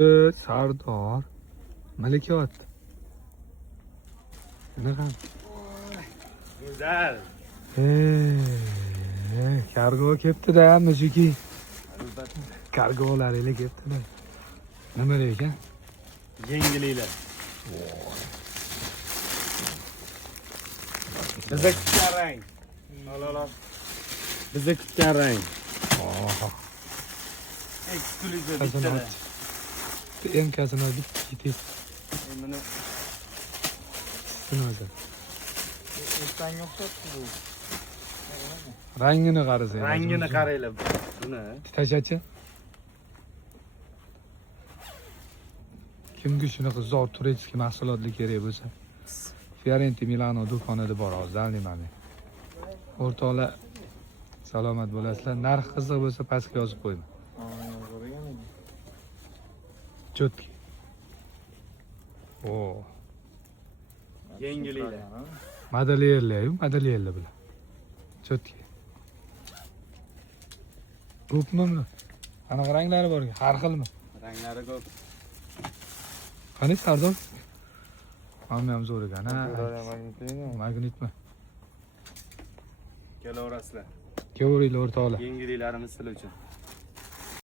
Sardor Malikyot. Qanaqa? Güzel. Kargo kelibdi-da, mushiki. Kargolar ele kelibdi-da. Nima ekan? Yengililar. Bize kutgan rang. Al. Bize kutgan rang. Eksklyuziv bittalar. Enkasini bitta. Buni Nima? o'tanga o'xshatdi bu. Rangini qarasa. Rangini qaranglar. Buni Tashachi. Kimga shunaqa zo'r turetskiy mahsulotlar kerak bo'lsa, Fiorenti Milano do'konida bor hozir nimani. O'rtoqlar salomat bo'lasizlar. Narx qiziq bo'lsa pastga yozib qo'ying. Chotki. yengililar. Modelyerlar bilan. Chotki. Ko'pmi? Qanaqa ranglari bor? Har xilmi? Ranglari ko'p. Qani Sardor? Hamma ham zo'r ekan, ha? Magnitmi? Kelaverasizlar. Kelavringlar o'rtoqlar. Yengillarimiz sizlar uchun.